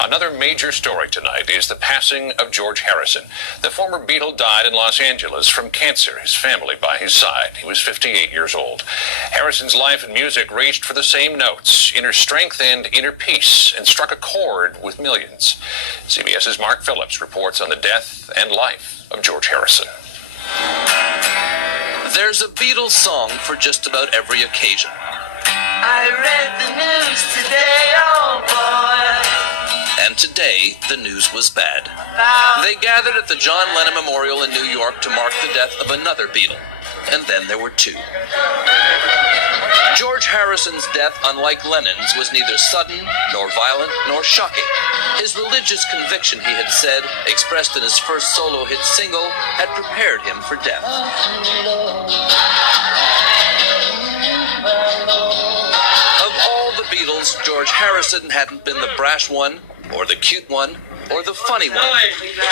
Another major story tonight is the passing of George Harrison. The former Beatle died in Los Angeles from cancer, his family by his side. He was 58 years old. Harrison's life and music reached for the same notes, inner strength and inner peace, and struck a chord with millions. CBS's Mark Phillips reports on the death and life of George Harrison. There's a Beatles song for just about every occasion. I read the news today, oh boy. And today, the news was bad. They gathered at the John Lennon Memorial in New York to mark the death of another Beatle. And then there were two. George Harrison's death, unlike Lennon's, was neither sudden, nor violent, nor shocking. His religious conviction, he had said, expressed in his first solo hit single, had prepared him for death. Of all the Beatles, George Harrison hadn't been the brash one, or the cute one, or the funny one.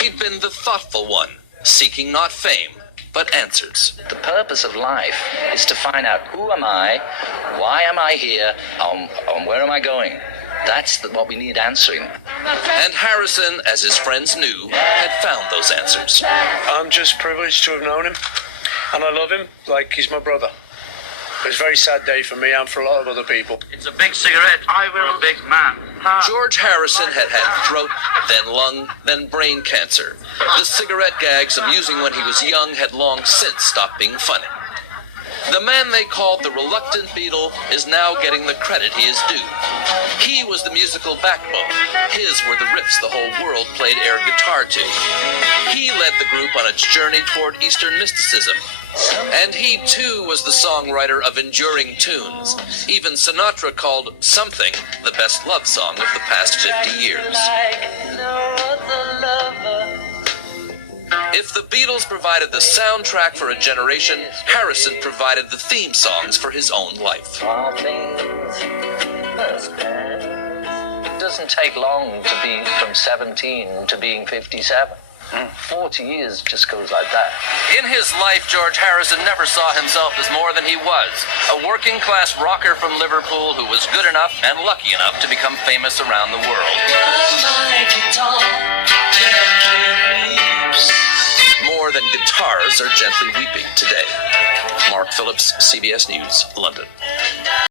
He'd been the thoughtful one, seeking not fame, but answers. The purpose of life is to find out who am I, why am I here, and where am I going. That's what we need answering. And Harrison, as his friends knew, had found those answers. I'm just privileged to have known him, and I love him like he's my brother. It was a very sad day for me and for a lot of other people. It's a big cigarette. I will. A big man. George Harrison had had throat, then lung, then brain cancer. The cigarette gags amusing when he was young had long since stopped being funny. The man they called the reluctant Beatle is now getting the credit he is due. He was the musical backbone. His were the riffs the whole world played air guitar to. He led the group on its journey toward Eastern mysticism. And he, too, was the songwriter of enduring tunes. Even Sinatra called Something the best love song of the past 50 years. If the Beatles provided the soundtrack for a generation, Harrison provided the theme songs for his own life. It doesn't take long to be from 17 to being 57. 40 years just goes like that. In his life, George Harrison never saw himself as more than he was. A working-class rocker from Liverpool who was good enough and lucky enough to become famous around the world. More than guitars are gently weeping today. Mark Phillips, CBS News, London.